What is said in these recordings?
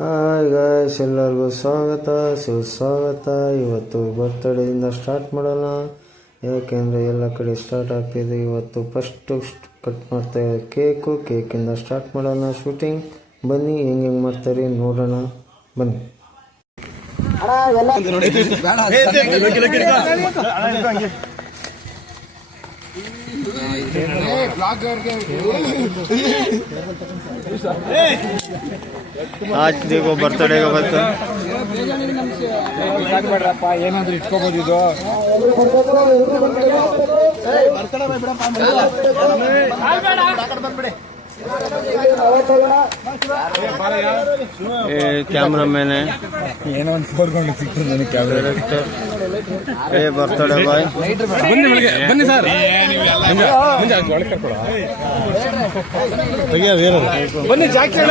Hi guys, ಎಲ್ಲರಿಗೂ ಸುಸ್ವಾಗತ. ಇವತ್ತು ಬರ್ತ್ಡೇಯಿಂದ ಸ್ಟಾರ್ಟ್ ಮಾಡೋಣ, ಯಾಕೆಂದರೆ ಎಲ್ಲ ಕಡೆ ಸ್ಟಾರ್ಟ್ ಆಗ್ತಿದೆ. ಇವತ್ತು ಫಸ್ಟು ಕಟ್ ಮಾಡ್ತಾ ಇದ್ದಾರೆ ಕೇಕಿಂದ ಸ್ಟಾರ್ಟ್ ಮಾಡೋಣ ಶೂಟಿಂಗ್. ಬನ್ನಿ, ಹೆಂಗೆ ಮಾಡ್ತಾರೆ ನೋಡೋಣ, ಬನ್ನಿ. आज देखो बर्थडे का बच्चा ಏನಾದ್ರೂ ಇಟ್ಕೋಬಹುದು. कैमरा मैन है, ಏನೋ ಒಂದು ಫೋರ್ಕೊಂಡು ಸಿಗ್ತದೆ ನನಗೆ ಕ್ಯಾಮೆರಾ. बर्थडे बाय ಬನ್ನಿ ಸರ್, ಒಳಗೆ ಕರ್ಕೊಳ ಬನ್ನಿ. ಜಾಕೆಟ್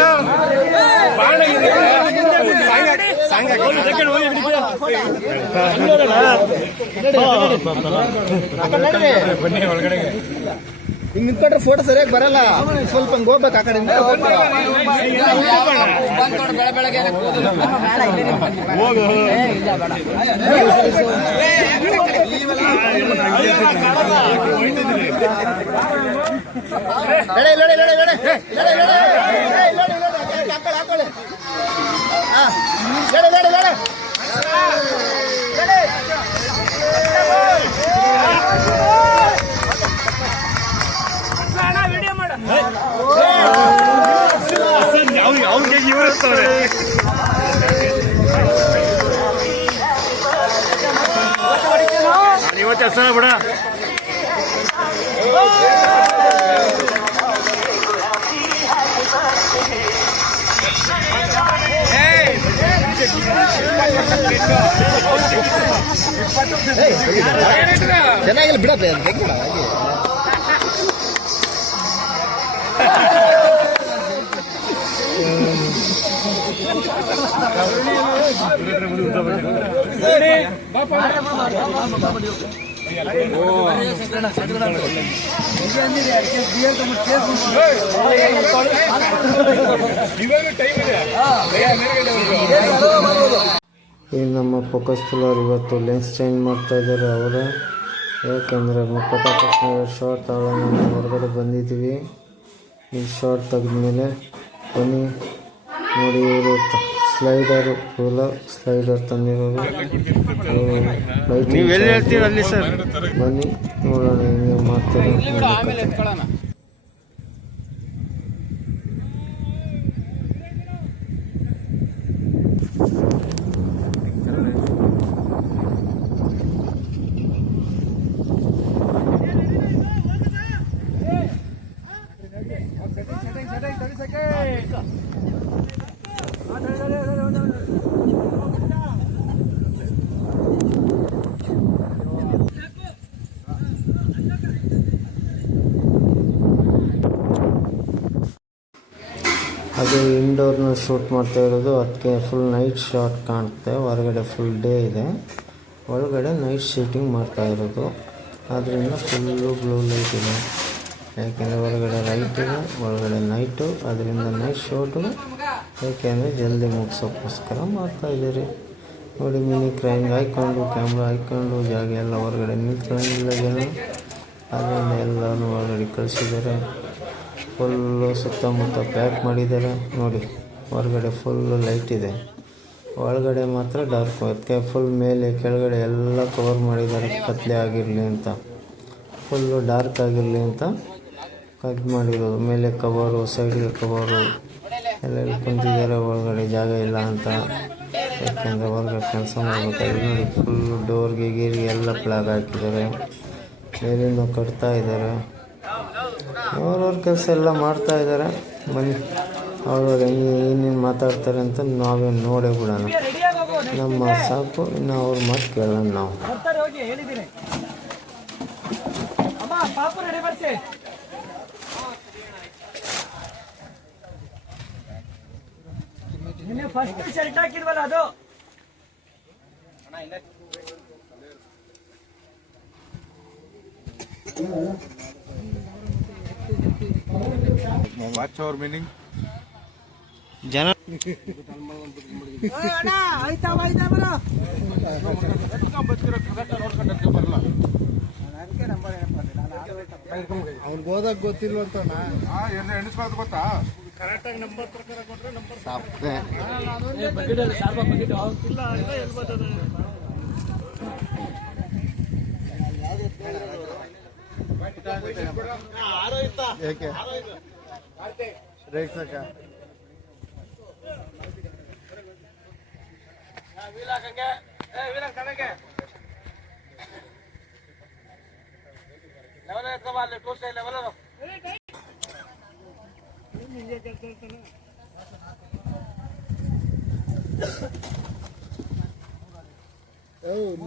ಬನ್ನಿ ಒಳಗಡೆ. ಹಿಂಗ್ ನಿಂತ್ಕೊಂಡ್ರೆ ಫೋಟೋ ಸರಿಯಾಗಿ ಬರಲ್ಲ, ಸ್ವಲ್ಪ ಹಂಗೆ ಹೋಗ್ಬೇಕು ಆ ಕಡೆಯಿಂದ. ಇವತ್ತು ಹೆಸರ ಬಿಡ. ಚೆನ್ನಾಗಿಲ್ಲ ಬಿಡಪ್ಪ. ಈ ನಮ್ಮ ಫೋಕಸ್ ಫುಲ್ಲರ್ ಇವತ್ತು ಲೆನ್ಸ್ ಚೇಂಜ್ ಮಾಡ್ತಾ ಇದ್ದಾರೆ ಅವರು, ಯಾಕೆಂದರೆ ಶಾರ್ಟ್ ತಗೊಳ್ಳೋಣ ಹೊರಗಡೆ ಬಂದಿದ್ದೀವಿ. ಈ ಶಾರ್ಟ್ ತೆಗೆದ್ಮೇಲೆ ಬನ್ನಿ ನೋಡಿ, ಇವರು ಸ್ಲೈಡರ್ ತಂದಿರೋರು. ನೀವು ಎಲ್ಲಿ ಹೇಳ್ತೀರ ಅಲ್ಲಿ ಸರ್, ಬನ್ನಿ ನೋಡೋಣ ಹೆಂಗೆ ಮಾಡ್ತಾರೆ. ಅದು ಇಂಡೋರ್ನ ಶೂಟ್ ಮಾಡ್ತಾ ಇರೋದು, ಅದಕ್ಕೆ ಫುಲ್ ನೈಟ್ ಶಾಟ್ ಕಾಣುತ್ತೆ. ಹೊರಗಡೆ ಫುಲ್ ಡೇ ಇದೆ, ಒಳಗಡೆ ನೈಟ್ ಶೂಟಿಂಗ್ ಮಾಡ್ತಾ ಇರೋದು. ಆದ್ದರಿಂದ ಫುಲ್ಲು ಬ್ಲೂ ಲೈಟ್ ಇದೆ, ಯಾಕೆಂದರೆ ಹೊರಗಡೆ ಲೈಟ್ ಇದೆ, ಒಳಗಡೆ ನೈಟು. ಅದರಿಂದ ನೈಟ್ ಶೂಟು, ಯಾಕೆಂದರೆ ಜಲ್ದಿ ಮುಗಿಸೋಕ್ಕೋಸ್ಕರ ಮಾಡ್ತಾಯಿದ್ದೀರಿ. ನೋಡಿ, ಮಿನಿ ಕ್ರೈನ್ ಹಾಕ್ಕೊಂಡು ಕ್ಯಾಮ್ರಾ ಹಾಕ್ಕೊಂಡು ಜಾಗ ಎಲ್ಲ ಹೊರಗಡೆ ನಿಂತ್ಕೊಳ್ಳೋಂಗಿಲ್ಲ ಜನ, ಅದರಿಂದ ಎಲ್ಲನೂ ಹೊರಗಡೆ ಕಳಿಸಿದ್ದಾರೆ. ಫುಲ್ಲು ಸುತ್ತಮುತ್ತ ಪ್ಯಾಕ್ ಮಾಡಿದ್ದಾರೆ. ನೋಡಿ, ಹೊರಗಡೆ ಫುಲ್ಲು ಲೈಟ್ ಇದೆ, ಒಳಗಡೆ ಮಾತ್ರ ಡಾರ್ಕ್. ಅದಕ್ಕೆ ಫುಲ್ ಮೇಲೆ ಕೆಳಗಡೆ ಎಲ್ಲ ಕವರ್ ಮಾಡಿದ್ದಾರೆ, ಕತ್ಲೆ ಆಗಿರಲಿ ಅಂತ, ಫುಲ್ಲು ಡಾರ್ಕ್ ಆಗಿರಲಿ ಅಂತ ಕಟ್ ಮಾಡಿರೋದು. ಮೇಲೆ ಕವರು, ಸೈಡ್ಗೆ ಕವರು ಎಲ್ಲ ಕುಂತಿದ್ದಾರೆ, ಒಳಗಡೆ ಜಾಗ ಇಲ್ಲ ಅಂತ. ಯಾಕೆಂದರೆ ಹೊರಗಡೆ ಕೆಲಸ ಮಾಡಬೇಕಾದ್ರೆ ನೋಡಿ, ಫುಲ್ಲು ಡೋರ್ಗೆ ಗೀರಿಗೆ ಎಲ್ಲ ಪ್ಲಾಗ್ ಹಾಕಿದ್ದಾರೆ, ಮೇಲಿಂದ ಕಟ್ತಾ ಇದ್ದಾರೆ. ಅವ್ರವ್ರ ಕೆಲಸ ಎಲ್ಲ ಮಾಡ್ತಾ ಇದ್ದಾರೆ. ಬನ್ನಿ, ಅವ್ರವ್ರು ಹೆಂಗೆ ಏನೇನು ಮಾತಾಡ್ತಾರೆ ಅಂತ ನಾವೇ ನೋಡೇ ಬಿಡೋಣ. ನಮ್ಮ ಸಾಕು, ಇನ್ನು ಅವ್ರ ಮಾತು ಕೇಳೋಣ ನಾವು. What's our meaning? ಜನ ಅವ್ನಿಗೆ ಹೋದಾಗ ಗೊತ್ತಿಲ್ವಂತ ಎಣಿಸ್ಬಾರ್ದು ಗೊತ್ತಾ ಕರೆಕ್ಟಾಗಿ ನಂಬರ್ ಪ್ರಕಾರ ಕೊಟ್ಟರೆ ನಂಬರ್ ಏಕೆ ರೇಕ್ಸಕ್ಕ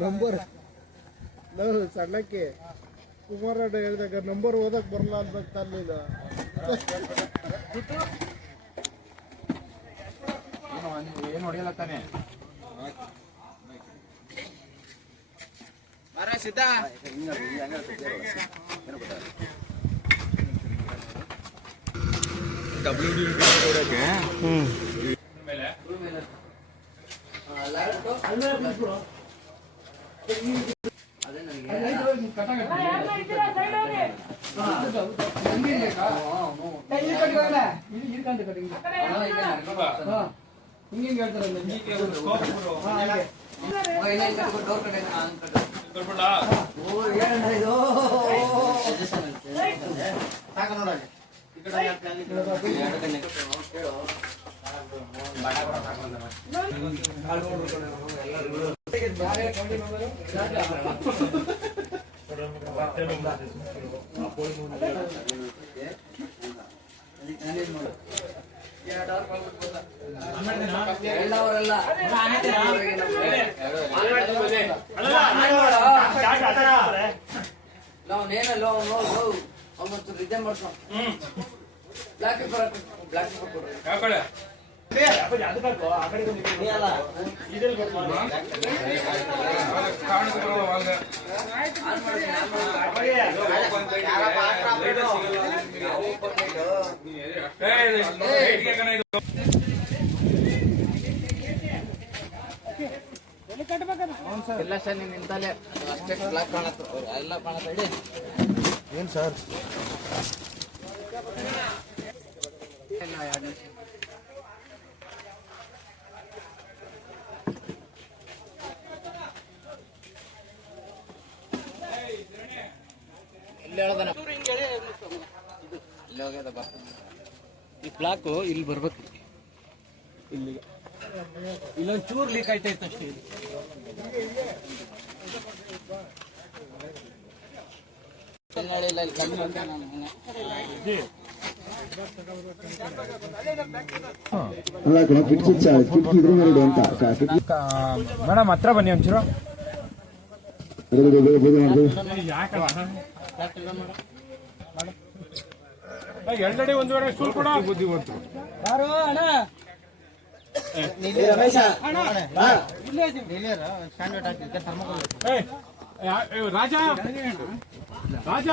ನಂಬರ್ ಸಣ್ಣಕ್ಕೆ ಕುಮಾರಣ್ಣ ಹೇಳಿದಾಗ ನಂಬರ್ ಓದಕ್ ಬರಲ್ಲ ಅನ್ಬೇಕು ತಲ್ಲಿಲ್ಲ ಏನು ಹೊಡೆಯಲ್ಲ ತಾನೆ ಸಿದ್ಧ ಎಲ್ಲ ಸರ್ ನೀನು ನಿಂತಲ್ಲೇ ಅಷ್ಟೇ ಬ್ಲಾಕ್ ಕಾಣತ್ತು ಎಲ್ಲ ಕಾಣತ್ತ ಏನು ಸರ್ ಈ ಬ್ಲಾಕು ಇಲ್ಲಿ ಬರ್ಬೇಕು, ಇಲ್ಲಿಗೆ ಇಲ್ಲೊಂದು ಚೂರು ಲೀಕ್ ಆಯ್ತಾ ಇತ್ತು ಅಷ್ಟೇ. ಮೇಡಮ್ ಹತ್ರ ಬನ್ನಿ ಒಂಚೂರು. ಎರಡಡಿ ಒಂದೂವರೆ ಸ್ಕೂಲ್ ಕೂಡ ಬುದ್ಧಿವಂತರು ಯಾರು ಅಣ್ಣ ರಾಜ ರಾಜ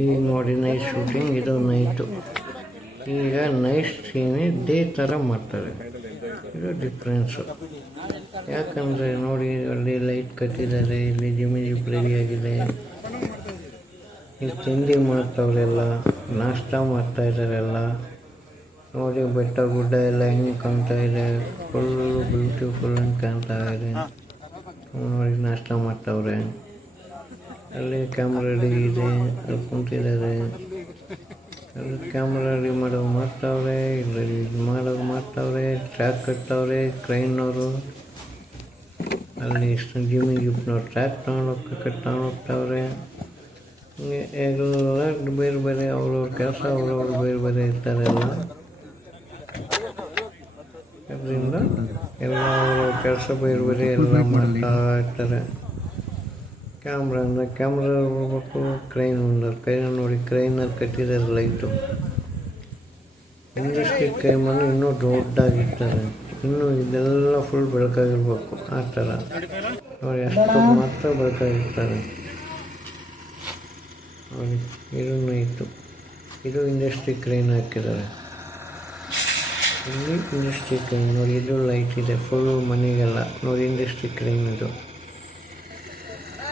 ಈಗ ನೋಡಿ ನೈಟ್ ಶೂಟಿಂಗ್, ಇದು ನೈಟು. ಈಗ ನೈಟ್ ಸೀನ್ ಡೇ ಥರ ಮಾಡ್ತಾರೆ, ಇದು ಡಿಫ್ರೆನ್ಸು. ಯಾಕಂದರೆ ನೋಡಿ ಅಲ್ಲಿ ಲೈಟ್ ಕಟ್ಟಿದ್ದಾರೆ, ಇಲ್ಲಿ ಜಿಮ್ಮಿ ಜಿಪ್ ರೆಡಿಯಾಗಿದೆ, ಇಲ್ಲಿ ತಿಂಡಿ ಮಾಡ್ತವ್ರೆಲ್ಲ, ನಾಷ್ಟ ಮಾಡ್ತಾಯಿದ್ದಾರೆಲ್ಲ. ನೋಡಿ ಬೆಟ್ಟ ಗುಡ್ಡ ಎಲ್ಲ ಹೆಂಗೆ ಕಾಣ್ತಾ ಇದೆ, ಫುಲ್ಲು ಬ್ಯೂಟಿಫುಲ್ ಅಂತ ಕಾಣ್ತಾ ಇದೆ. ನೋಡಿ ನಾಷ್ಟ ಮಾಡ್ತವ್ರೆ, ಅಲ್ಲಿ ಕ್ಯಾಮ್ರಾ ರೆಡಿ ಇದೆ, ಅಲ್ಲಿ ಕುಂತಿದ್ದಾರೆ, ಅಲ್ಲಿ ಕ್ಯಾಮ್ರಾ ರೆಡಿ ಮಾಡೋರು ಮಾಡ್ತಾವ್ರೆ, ಇಲ್ಲಿ ಇದು ಮಾಡೋರು ಮಾಡ್ತಾವ್ರೆ, ಟ್ರ್ಯಾಕ್ ಕಟ್ತಾವ್ರೆ ಕ್ರೈನವರು. ಅಲ್ಲಿ ಜಿಮ್ಮಿ ಜಿಪ್ನವ್ರು ಟ್ರ್ಯಾಕ್ ತಗೊಂಡೋಗ್ತಾವ್ರೆ. ಹಿಂಗೆ ಎಲ್ಲ ಬೇರೆ ಬೇರೆ ಅವ್ರವ್ರ ಕೆಲಸ ಅವ್ರವ್ರು ಬೇರೆ ಬೇರೆ ಇರ್ತಾರೆಲ್ಲ. ಅದರಿಂದ ಎಲ್ಲ ಅವ್ರವ್ರ ಕೆಲಸ ಬೇರೆ ಬೇರೆ ಎಲ್ಲ ಮಾಡ್ತಾ ಇರ್ತಾರೆ. ಕ್ಯಾಮ್ರಾ ಅಂದರೆ ಕ್ಯಾಮ್ರಾ ಹೋಗ್ಬೇಕು, ಕ್ರೈನ್ ಉಂಡರು ಕೈನ ನೋಡಿ ಕ್ರೈನಲ್ಲಿ ಕಟ್ಟಿದ್ದಾರೆ ಲೈಟು. ಇಂಡಸ್ಟ್ರಿ ಕ್ರೈಮನ್ನು ಇನ್ನೂ ದೊಡ್ಡಾಗಿರ್ತಾರೆ, ಇನ್ನು ಇದೆಲ್ಲ ಫುಲ್ ಬೆಳಕಾಗಿರ್ಬೇಕು ಆ ಥರ ನೋಡಿ, ಅಷ್ಟು ಮಾತ್ರ ಬೆಳಕಾಗಿರ್ತಾರೆ ನೋಡಿ. ಇದು ನೈಟು, ಇದು ಇಂಡಸ್ಟ್ರಿ ಕ್ರೈನ್ ಹಾಕಿದ್ದಾರೆ. ಇಲ್ಲಿ ಇಂಡಸ್ಟ್ರಿ ಕ್ರೈನ್ ನೋಡಿ, ಇದು ಲೈಟ್ ಇದೆ ಫುಲ್ ಮನೆಗೆಲ್ಲ ನೋಡಿ. ಇಂಡಸ್ಟ್ರಿ ಕ್ರೈನ್ ಇದು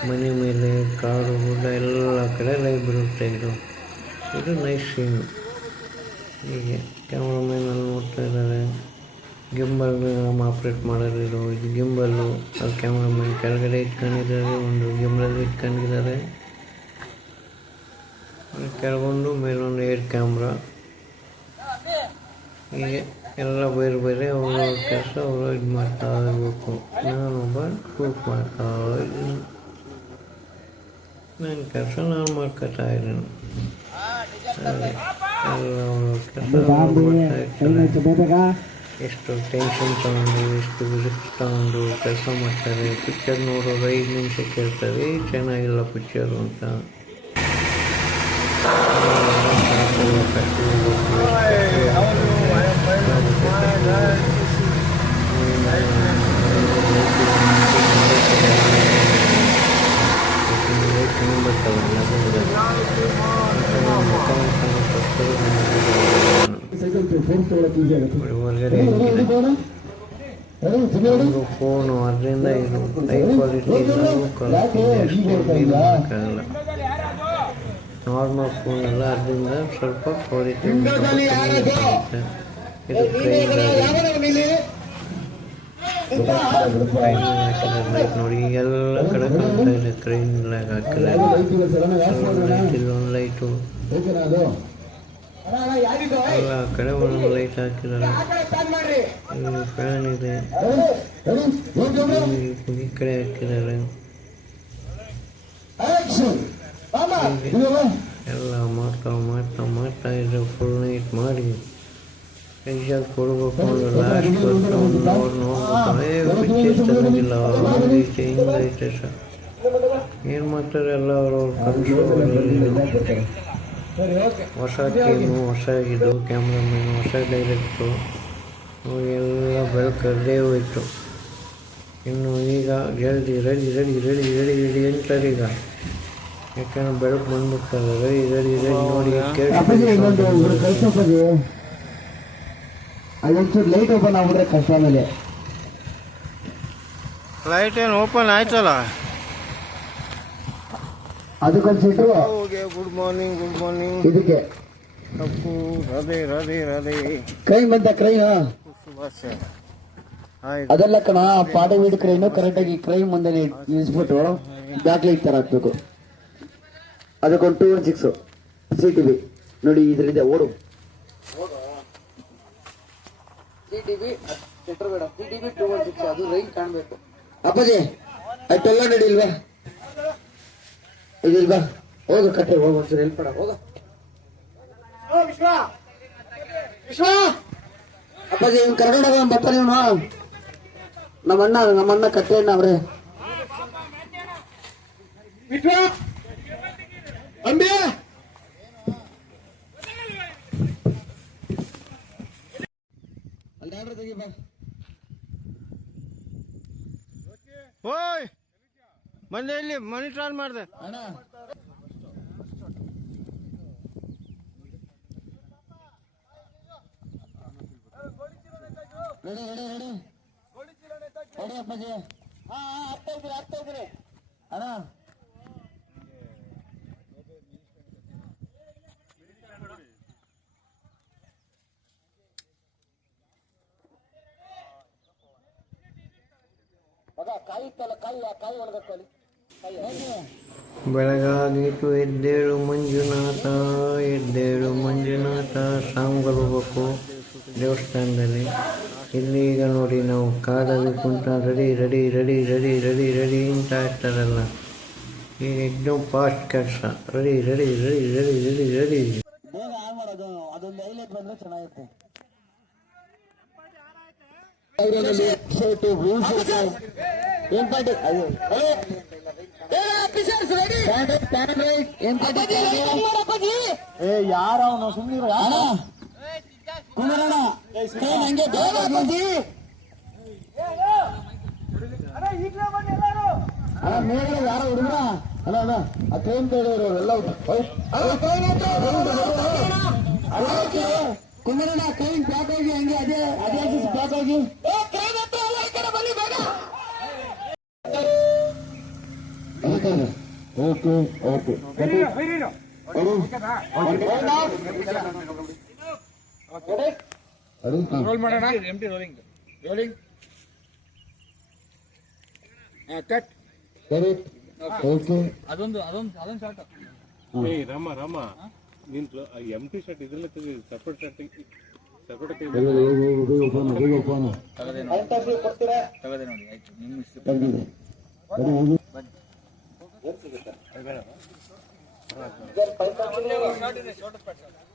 ಮನೆ ಮೇಲೆ ಕಾಡು ಗುಡ್ಡ ಎಲ್ಲ ಕಡೆ ಲೈಟ್ ಬರುತ್ತೆ. ಇದು ನೈಟ್ ಸೀನು. ಹೀಗೆ ಕ್ಯಾಮ್ರಾಮನ್ ಅಲ್ಲಿ ನೋಡ್ತಾ ಇದ್ದಾರೆ. ಗಿಂಬಲ್ ಆಪ್ರೇಟ್ ಮಾಡೋದು ಇದು ಗಿಂಬಲ್ಲು. ಅದು ಕ್ಯಾಮ್ರಾಮನ್ ಕೆಳಗಡೆ ಇಟ್ಕೊಂಡಿದ್ದಾರೆ, ಒಂದು ಗಿಂಬಲ್ ಇಟ್ಕೊಂಡಿದ್ದಾರೆ. ಕೆಳಗೊಂಡು ಮೇಲೊಂದು ಏರ್ ಕ್ಯಾಮ್ರಾ. ಹೀಗೆ ಎಲ್ಲ ಬೇರೆ ಬೇರೆ ಅವರ ಕೆಲಸ ಅವರು ಇದು ಮಾಡ್ತಾ ಇರಬೇಕು. ನಾನೊಬ್ಬ ಶೂಟ್ ಮಾಡ್ತಾ ಇದ್ದೀನಿ, ನನ್ನ ಕೆಲಸ ನಾನು ಮಾಡ್ಕೊತಾ ಇದ್ದೀನಿ. ಹಾಗೆ ಎಲ್ಲ ಅವರ ಕೆಲಸ ಮಾಡ್ತಾ ಇರ್ತಾರೆ. ಎಷ್ಟು ಟೆನ್ಷನ್ ತಗೊಂಡು ಎಷ್ಟು ರಿಸ್ಕ್ ತಗೊಂಡು ಕೆಲಸ ಮಾಡ್ತಾರೆ. ಪಿಕ್ಚರ್ ನೋಡೋರು 5 ನಿಮಿಷ ಕೇಳ್ತಾರೆ, ಚೆನ್ನಾಗಿಲ್ಲ ಪಿಕ್ಚರು ಅಂತ. ಹೊರಗಡೆ ಒಂದು ಫೋನು, ಅದರಿಂದ ಇದು ಹೈ ಕ್ವಾಲಿಟಿ ಮಾಡೋಕ್ಕಾಗಲ್ಲ. ನಾರ್ಮಲ್ ಫೋನೆಲ್ಲ ಅದರಿಂದ ಸ್ವಲ್ಪ ಕ್ವಾಲಿಟಿ ಇರುತ್ತೆ. ಇದು ಕ್ರೈನ್ ಹಾಕಿದ್ದಾರೆ. ಲೈಟ್ ನೋಡಿ, ಎಲ್ಲ ಕಡೆ ಕಾಣ್ತಾ ಇದೆ. ಕ್ರೈನ್ ಹಾಕಿದ್ದಾರೆ. ಇಲ್ಲೊಂದು ಲೈಟು, ಎಲ್ಲ ಕಡೆ ಒಂದೊಂದು ಲೈಟ್ ಹಾಕಿದ್ದಾರೆ. ಇಲ್ಲಿ ಫ್ಯಾನ್ ಇದೆ, ಈ ಕಡೆ ಹಾಕಿದ್ದಾರೆ. ಎಲ್ಲ ಮಾಡ್ತಾ ಇದ್ರೆ ಫುಲ್ ನೈಟ್ ಮಾಡಿ ರಿಸಲ್ಟ್ ಕೊಡ್ಬೇಕು. ಒಂದು ಲಾಸ್ಟ್ ವರ್ಷ ನೋಡ್ಬೇಕು, ಪಿಕ್ಚರ್ ಚೆನ್ನಾಗಿಲ್ಲ, ಹಂಗೈತೆ ಹಿಂಗೈತೆ ಸರ್, ಏನು ಮಾಡ್ತಾರೆ ಎಲ್ಲ ಅವ್ರವ್ರ ಕನಸು. ಹೊಸ ಟೀಮು, ಹೊಸ ಇದು ಕ್ಯಾಮ್ರಾಮನ್, ಹೊಸ ಡೈರೆಕ್ಟ್ರು ಎಲ್ಲ ಬೆಳಕಲ್ಲೇ ಹೋಯ್ತು. ಇನ್ನು ಈಗ ಜಲ್ದಿ ರೆಡಿ ಅಂತಾರೆ ಈಗ, ಯಾಕಂದ್ರೆ ಬೆಳಕು ಬಂದ್ಬಿಡ್ತಾರೆ. ರೆಡಿ ನೋಡಿ. ಅದೊಂಚೂರು ಲೈಟ್ ಓಪನ್ ಆಗ್ಬಿಟ್ರೆ ಕಷ್ಟ. ಮೇಲೆ ಲೈಟ್ ಏನು ಓಪನ್ ಆಯ್ತಲ್ಲ, ಅದಕ್ಕೊಂದ್ಸಿಟ್ಟು ಗುಡ್ ಮಾರ್ನಿಂಗ್ ಇದಕ್ಕೆ ತಪ್ಪು. ರದೇ ಕ್ರೈನ್ ಬಂತ. ಕ್ರೈನ್ ಆಯ್ತು, ಅದೆಲ್ಲ ಕಣ ಪಾಟಿ ವೀಡ್ ಕ್ರೈನು. ಕರೆಕ್ಟಾಗಿ ಕ್ರೈನ್ ಮುಂದೆ ನಿಲ್ಲಿಸ್ಬಿಟ್ಟು ಬ್ಯಾಕ್ ಲೈಟ್ ತರ ಹಾಕ್ಬೇಕು. ಅದಕ್ಕೊಂದು 216 CTV ನೋಡಿ, ಇದರಿಂದ ಓಡು. CTV ಬೇಡ, CTV 216 ಅದು ರೈನ್ ಕಾಣಬೇಕು. ಅಪ್ಪಾಜಿ ಅಷ್ಟೆಲ್ಲ ನಡಿಲ್ವಾ? ಇದಿಲ್ವಾ? ಹೋಗು ಕಟ್ಟೆ, ಹೋಗು ಒಂಚೂರು ಹೆಲ್ಪ್ ಮಾಡ. ಹೋಗ ವಿಶ್ವ. ಅಪ್ಪಾಜಿ ಇವ್ನು ಕರ್ಕೊಂಡೋಗ ಬರ್ತಾನೆ ಇವನು. ನಮ್ಮಣ್ಣ ಕಟ್ಟೆಯನ್ನ ಅವ್ರೆ. ವಿಶ್ವ ಅಂಬಿ ಅಲ್ಲಿ ತೆಗಿ ಬಾ. ಓಯ್ ಬಂದೆ, ಇಲ್ಲಿ ಮಾನಿಟರ್ ಮಾಡಿದೆ ಅಣ್ಣ. ರೆಡಿ ಅಪ್ಪಾಜಿ. ಆಗ್ತಾ ಇದ್ರಿ ಅಣ್ಣ. ಬೆಳಗಾಗಿತ್ತು ಎದ್ದೇಳು ಮಂಜುನಾಥ ಸಾಂಗ್ ಬರಬೇಕು ದೇವಸ್ಥಾನದಲ್ಲಿ. ಇಲ್ಲಿ ಈಗ ನೋಡಿ, ನಾವು ಕಾದಲ್ಲಿ ಕುಂತ ರೆಡಿ ಅಂತ ಇರ್ತಾರಲ್ಲ, ಈಗ ಎಕ್ದಮ್ ಫಾಸ್ಟ್ ಕೆಲಸ. ರೆಡಿ ಬೇಗ ಆನ್ ಮಾಡೋದು. ಅದೊಂದು ಹೈಲೈಟ್ ಬಂದ್ರೆ ಚೆನ್ನಾಗಿರುತ್ತೆ. ಏನ್ ಪಾಟಿ ಯಾರ ಅವನು ಸುಮ್ಮನೆ ಹಂಗೆ ಬೇಗ ಮೇಲ್ಗಡೆ ಯಾರೋ ಹುಡುಗರ ಅಲ್ಲ ಅಲ್ಲ ಆ ಟ್ರೈನ್ ಬೇಡವರು ಎಲ್ಲ ಕುಂದರಣ್ಣ ಟ್ರೈನ್ ಬ್ಯಾಕ್ ಹೋಗಿ ಹಂಗೆ ಅದೇ ಅದೇ ಬ್ಯಾಕ್ ಹೋಗಿ ಓಕೆ ಓಕೆ ರೋಲ್ ಮಾಡೋಣ ಎಂಟಿ ರೋಲಿಂಗ್ ರೋಲಿಂಗ್ ಕಟ್ ಓಕೆ ಅದೊಂದು ಶಾರ್ಟ್ ರಾಮ ನೀನ್ ಎಂಟಿ ಶರ್ಟ್ ಇದ್ರಲ್ಲ ಸಪೋರ್ಟ್ ಶರ್ಟ್ ಸಪೋರ್ಟ್ ತಗದೆ ನೋಡಿ ಆಯ್ತು ನಿಮ್ಮ ಇಷ್ಟ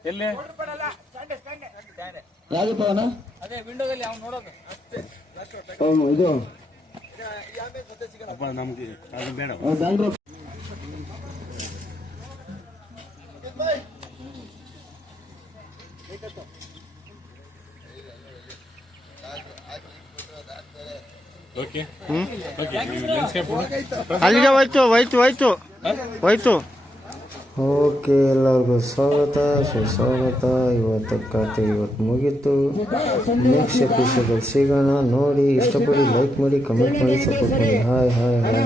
ಎಲ್ಲಿ ಯಾವ್ದಪ್ಪ ಅವನ ಅದೇ ವಿಂಡೋದಲ್ಲಿ ಅವ್ನು ನೋಡೋದು ಇದು ನಮ್ಗೆ ಅದು ಬೇಡ ಬ್ಯಾಂಗ್ಳೂರ್ ಓಕೆ ಅಲ್ಲಿಗೆ ಹೋಯ್ತು ಓಕೆ ಎಲ್ಲರಿಗೂ ಸ್ವಾಗತ ಸುಸ್ವಾಗತ. ಇವತ್ತು ಕತೆ ಇವತ್ತು ಮುಗೀತು. ನೆಕ್ಸ್ಟ್ ಎಪಿಸೋಡಲ್ಲಿ ಸಿಗೋಣ. ನೋಡಿ, ಇಷ್ಟಪಡಿ ಲೈಕ್ ಮಾಡಿ, ಕಮೆಂಟ್ ಮಾಡಿ, ಸಪೋರ್ಟ್ ಮಾಡಿ. Hi hi hi.